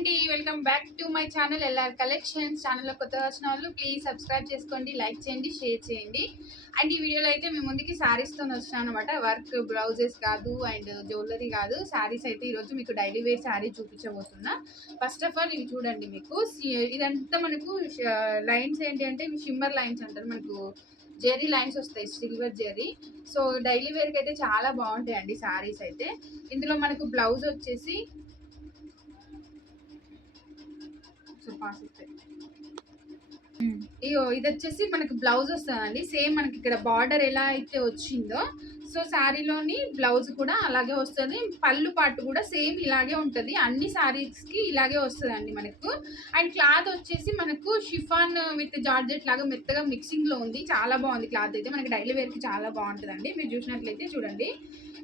అండి, welcome back to my channel LR collections. ఛానల్లో కొత్తగా వచ్చిన వాళ్ళు ప్లీజ్ సబ్స్క్రైబ్ చేసుకోండి, లైక్ చేయండి, షేర్ చేయండి. అండ్ ఈ వీడియోలో అయితే మేము ముందుకి శారీస్తో వచ్చినాం అనమాట. వర్క్ బ్లౌజెస్ కాదు అండ్ జ్యువెలరీ కాదు, శారీస్ అయితే ఈరోజు మీకు డైలీ వేర్ శారీ చూపించబోతున్నా. ఫస్ట్ ఆఫ్ ఆల్ ఇవి చూడండి. మీకు ఇదంతా మనకు లైన్స్ ఏంటి అంటే ఇవి షిమ్మర్ లైన్స్ అంటారు. మనకు జెరీ లైన్స్ వస్తాయి, సిల్వర్ జెరీ. సో డైలీ వేర్కి అయితే చాలా బాగుంటాయండి శారీస్ అయితే. ఇందులో మనకు బ్లౌజ్ వచ్చేసి ఇగో ఇది వచ్చేసి మనకి బ్లౌజ్ వస్తుందండి. సేమ్ మనకి ఇక్కడ బార్డర్ ఎలా అయితే వచ్చిందో సో శారీలోని బ్లౌజ్ కూడా అలాగే వస్తుంది. పళ్ళు పాటు కూడా సేమ్ ఇలాగే ఉంటుంది. అన్ని శారీస్కి ఇలాగే వస్తుందండి మనకు. అండ్ క్లాత్ వచ్చేసి మనకు షిఫాన్ విత్ జార్జెట్ లాగా మెత్తగా మిక్సింగ్లో ఉంది. చాలా బాగుంది క్లాత్ అయితే. మనకి డైలీ వేర్కి చాలా బాగుంటుందండి. మీరు చూసినట్లయితే చూడండి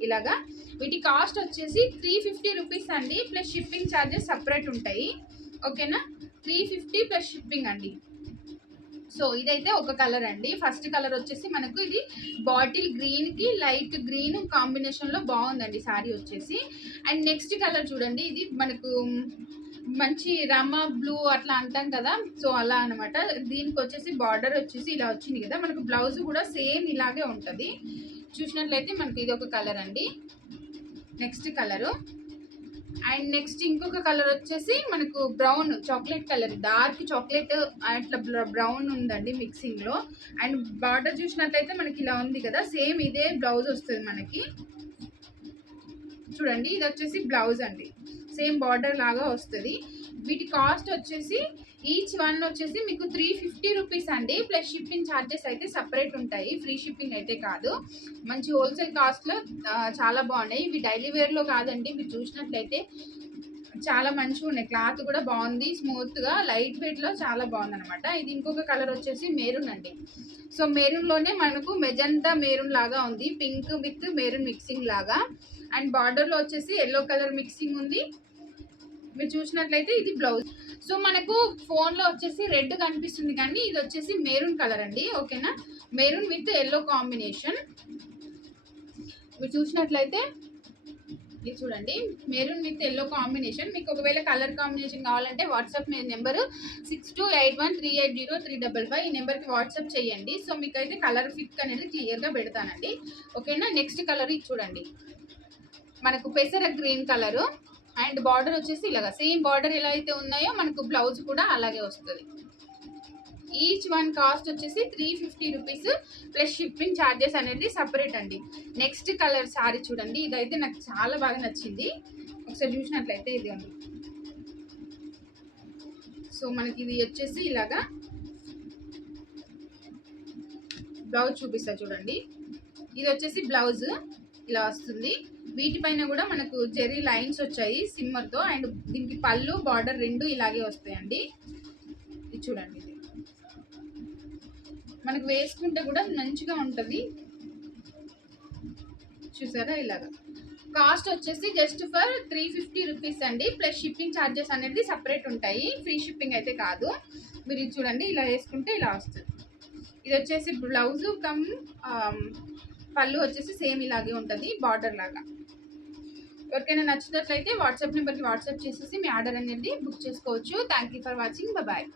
ఇలాగా. వీటి కాస్ట్ వచ్చేసి 350 రూపీస్ అండి. ప్లస్ షిప్పింగ్ ఛార్జెస్ సపరేట్ ఉంటాయి. ఓకేనా, 350 ప్లస్ షిప్పింగ్ అండి. సో ఇదైతే ఒక కలర్ అండి. ఫస్ట్ కలర్ వచ్చేసి మనకు ఇది బాటిల్ గ్రీన్కి లైట్ గ్రీన్ కాంబినేషన్లో బాగుందండి శారీ వచ్చేసి. అండ్ నెక్స్ట్ కలర్ చూడండి, ఇది మనకు మంచి రమ బ్లూ అట్లా అంటాం కదా, సో అలా అనమాట. దీనికి వచ్చేసి బార్డర్ వచ్చేసి ఇలా వచ్చింది కదా. మనకు బ్లౌజ్ కూడా సేమ్ ఇలాగే ఉంటుంది. చూసినట్లయితే మనకి ఇది ఒక కలర్ అండి. నెక్స్ట్ కలరు అండ్ నెక్స్ట్ ఇంకొక కలర్ వచ్చేసి మనకు brown chocolate colour, dark chocolate అట్లా బ్రౌన్ ఉందండి మిక్సింగ్లో. అండ్ బార్డర్ చూసినట్లయితే మనకి ఇలా ఉంది కదా, సేమ్ ఇదే బ్లౌజ్ వస్తుంది మనకి. చూడండి ఇది వచ్చేసి బ్లౌజ్ అండి, సేమ్ బార్డర్ లాగా వస్తుంది. వీటి కాస్ట్ వచ్చేసి ఈచ్ వన్ వచ్చేసి మీకు 350 రూపీస్ అండి. ప్లస్ షిప్పింగ్ ఛార్జెస్ అయితే సపరేట్ ఉంటాయి, ఫ్రీ షిప్పింగ్ అయితే కాదు. మంచి హోల్సేల్ కాస్ట్లో చాలా బాగున్నాయి. ఇవి డైలీ వేర్లో కాదండి. మీరు చూసినట్లయితే చాలా మంచిగా ఉన్నాయి. క్లాత్ కూడా బాగుంది, స్మూత్గా లైట్ వెయిట్లో చాలా బాగుంది అనమాట. ఇది ఇంకొక కలర్ వచ్చేసి మెరూన్ అండి. సో మెరూన్లోనే మనకు మెజంతా మెరూన్ లాగా ఉంది, పింక్ విత్ మెరూన్ మిక్సింగ్ లాగా. అండ్ బార్డర్లో వచ్చేసి ఎల్లో కలర్ మిక్సింగ్ ఉంది. మీరు చూసినట్లయితే ఇది బ్లౌజ్. సో మనకు ఫోన్లో వచ్చేసి రెడ్ కనిపిస్తుంది కానీ ఇది వచ్చేసి మెరూన్ కలర్ అండి. ఓకేనా, మెరూన్ విత్ ఎల్లో కాంబినేషన్. మీరు చూసినట్లయితే ఇది చూడండి, మెరూన్ విత్ ఎల్లో కాంబినేషన్. మీకు ఒకవేళ కలర్ కాంబినేషన్ కావాలంటే వాట్సాప్ మీ నెంబరు 6281380355 ఈ నెంబర్కి వాట్సాప్ చేయండి. సో మీకు అయితే కలర్ పిక్ అనేది క్లియర్గా పెడతానండి. ఓకేనా, నెక్స్ట్ కలర్ ఇది చూడండి, మనకు పెసర గ్రీన్ కలరు. అండ్ బార్డర్ వచ్చేసి ఇలాగా సేమ్ బార్డర్ ఎలా అయితే ఉన్నాయో మనకు బ్లౌజ్ కూడా అలాగే వస్తుంది. ఈచ్ వన్ కాస్ట్ వచ్చేసి 350 రూపీస్ ప్లస్ షిప్పింగ్ ఛార్జెస్ అనేది సపరేట్ అండి. నెక్స్ట్ కలర్ సారీ చూడండి, ఇదైతే నాకు చాలా బాగా నచ్చింది. ఒకసారి చూసినట్లయితే ఇది ఉంది. సో మనకి ఇది వచ్చేసి ఇలాగా బ్లౌజ్ చూపిస్తా చూడండి. ఇది వచ్చేసి బ్లౌజ్ ఇలా వస్తుంది. వీటిపైన కూడా మనకు జెరీ లైన్స్ వచ్చాయి సిమ్మర్తో. అండ్ దీనికి పళ్ళు బార్డర్ రెండు ఇలాగే వస్తాయండి. ఇది చూడండి, ఇది మనకు వేసుకుంటే కూడా మంచిగా ఉంటుంది. చూసారా ఇలాగా. కాస్ట్ వచ్చేసి జస్ట్ ఫర్ 350 రూపీస్ అండి. ప్లస్ షిప్పింగ్ ఛార్జెస్ అనేది సపరేట్ ఉంటాయి, ఫ్రీ షిప్పింగ్ అయితే కాదు. మీరు ఇది చూడండి, ఇలా వేసుకుంటే ఇలా వస్తుంది. ఇది వచ్చేసి బ్లౌజు కమ్ పళ్ళు వచ్చేసి సేమ్ ఇలాగే ఉంటుంది బార్డర్ లాగా. ఎవరికైనా నచ్చినట్లయితే వాట్సాప్ నెంబర్కి వాట్సాప్ చేసేసి మీ ఆర్డర్ అనేది బుక్ చేసుకోవచ్చు. Thank you for watching. Bye.